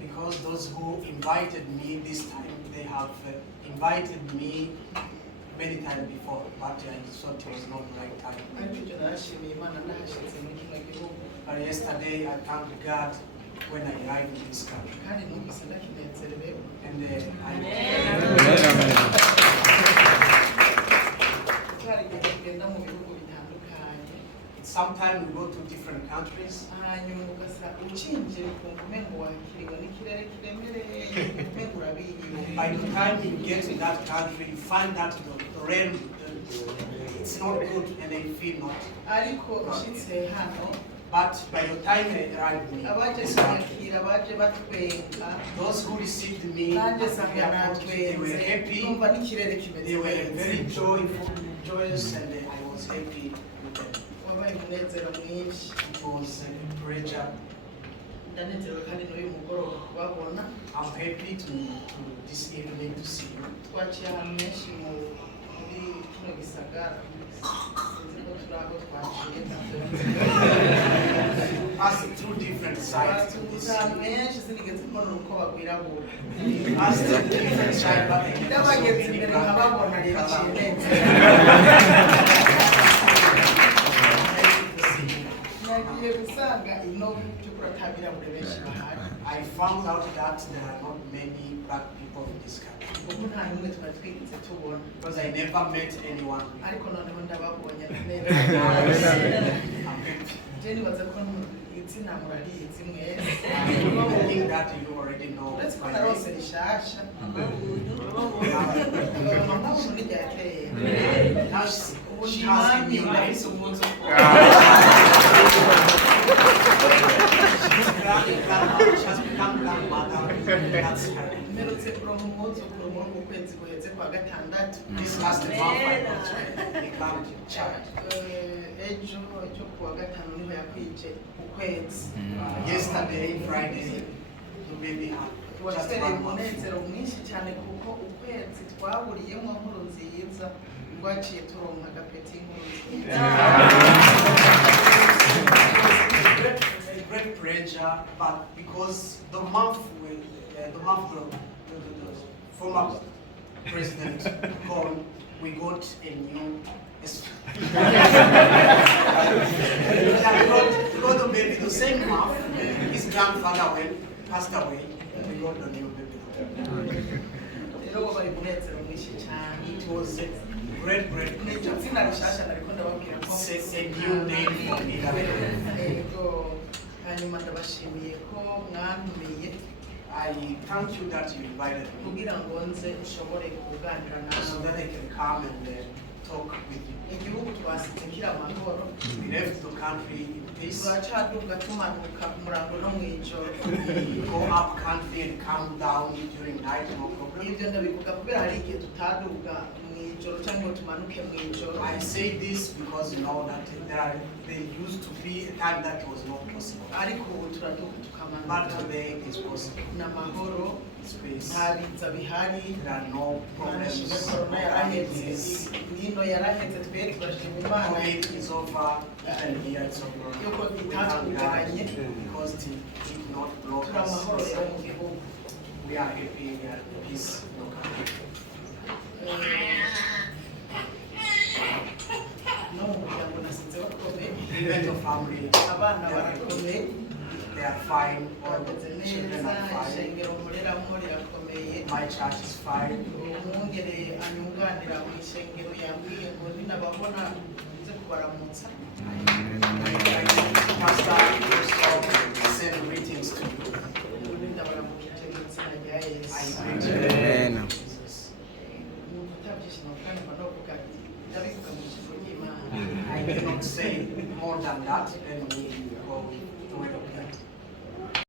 Because those who invited me this time, they have invited me many times before, but I thought it was not the right time. But yesterday I thanked God when I arrived in this country. And sometimes we go to different countries. By the time you get to that country, you find that the realm, it's not good and they feel not. But by the time I arrived in this country, those who received me, they were happy, they were very joyous, and I was happy with them. It was a pleasure. I'm happy to this evening to see you. Passing through different sides to this. Passing through different sides, but I found out that there are not many black people in this country. Because I never met anyone. I'm happy. I think that you already know. Now she has a new name. She has become grandmother. That's her. This last month I got a grandchild. Yesterday, Friday, the baby had just 1 month. A great pleasure, but because the former president called, we got a new. We got the baby the same month. His grandfather passed away, and we got the new baby. It was a great pleasure. It's a new name for me. I thank you that you invited me so that I can come and talk with you. We left the country in peace. We go up country and come down during night, no problem. I say this because you know that there used to be a time that was not possible. But today it is possible. Space. There are no problems. COVID is over, and here it's over. We thank God because it did not block us. We are happy, we are at peace. Even the family, they are fine, all the children are fine. My church is fine. Pastor also send greetings to you. I greet you. I cannot say more than that, and we go to it.